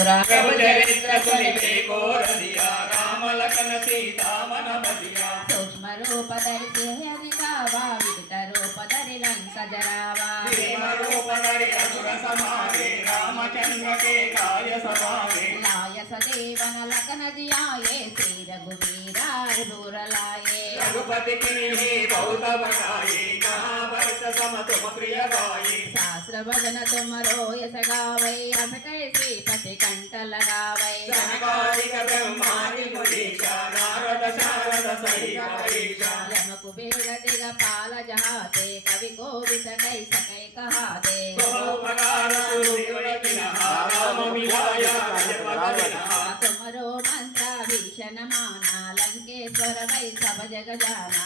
आतुरा प्रभु चरित्र सुनिबे को रसिया राम लखन सीता मन बसिया सूक्ष्म रूप धरि अधिकावा विकट रूप धरि लंक जरावा भीम रूप धरि असुर समारे रामचंद्र के काय सवारे लाय सदेवन लखन जियाये श्री रघुवीरा रघुर लाये रघुपति कीन्ही बहुत बड़ाई कहाँ भरत सम तुम प्रिय भाई शास्त्र भजन तुम रोयस गावै अस कैसे पति कंठ लगावै सनकादिक ब्रह्मादि मुनीषा नारद शारद सहित हरीशा यम कुबेर दिगपाल जहाते कवि कोविद कै सकै कहाते उपकार राम मिलाया तुमरो मंत्र भीषण माना लंकेश्वर वै सब जग जाना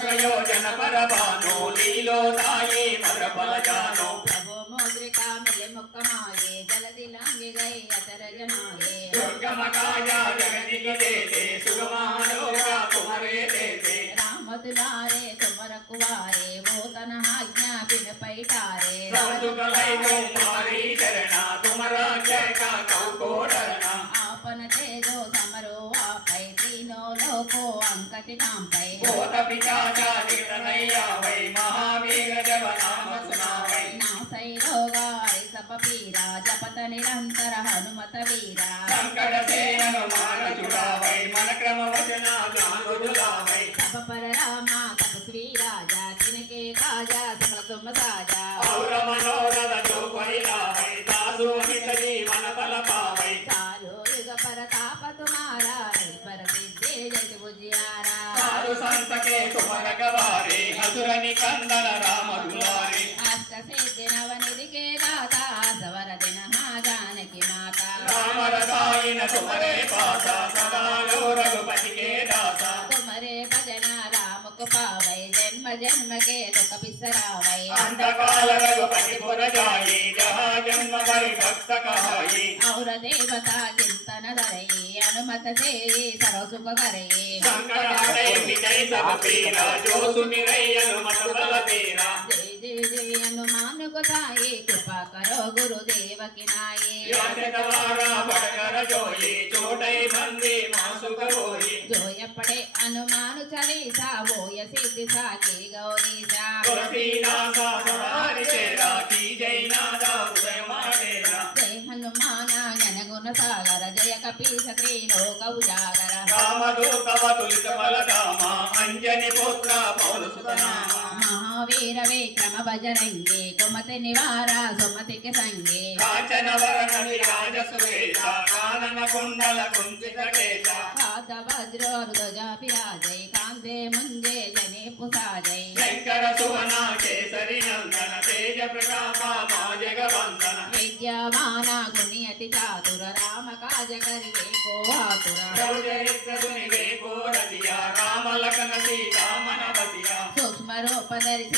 प्रयोजन पर भानो लीलो ताये मर बल जानो प्रभु मुद्रिका मिले मुख माये जलदि लांगे गए अतर जनाये दुर्गम काया जगति के देते सुगमानोगा तुम्हारे देते राम दुलारे तुम रखवारे वो तन आज्ञा बिन पैठारे साधु कलाई तुम्हारी चरणा तुम्हारा जय का कौ को डरना आपन तेजो समरो आपै तीनों लोको अंकति कांपै भूत पिशाच निकट नहीं आवै महावीर जब नाम सुनावै नासै रोगा सब पीरा जपत निरंतर हनुमत वीरा संकट से हनुमान छुड़ावै मन क्रम वचना ज्ञान जुलावै सब पर रामा तपस्वी राजा जिनके काजा सकल तुम साजा और मनोरथ जो कोई लावै साधु अमित जीवन फल पावै चारो युग परताप तुम्हारा पर विद्ये जय बुझियारा साधु संत के तुम रखवारे असुर निकंदन राम दुलारे अष्ट सिद्धि नवनिधि के दाता सवर दिन जानकी माता राम रसायन तुम्हारे पासा सदा लो रघुपति के दासा तुम्हारे भजन राम को पावै जन्म जन्म के दुख बिसरावै अंत काल रघुपति पुर जाई जहाँ जन्म भरि भक्त कहाई और देवता चिंतन धरई अनुमत से सर्व सुख करई संकट हरै विजय सब पीरा जो सुमिरै हनुमत बल बीरा जय जय जय हनुमान गोसाई कृपा करो गुरुदेव की नाई व्यास द्वारा पढ़कर जोई छोटे बंदी मासुक होई जोय पढ़े हनुमान चालीसा वो ये सिद्धि साकी गौरीसा तुलसीदासा सवारि तेरा की जय नादा उदय मातेरा जय हनुमान ज्ञान गुण सागर जय कपीस त्रिलोक उजागर रामदूत तुलित बलधामा अंजनी पुत्र पवन सुत नामा महावीर विक्रम बजरंगी कुमति निवारा सुमति के संगे कांचन वरण विराज सुवेशा कानन कुंडल कुंचित केशा हाथ वज्र ध्वजा विराजय कांधे मुंजे जने पुसाजय शंकर सुवना केसरी नंदन तेज प्रतापा माजग वंदन विद्यावाना गुणियति चातुर राम काज करिवे को आतुर प्रभु चरित्र सुनिबे को रसिया राम लखन सीता मन बसिया सूक्ष्म रूप धरि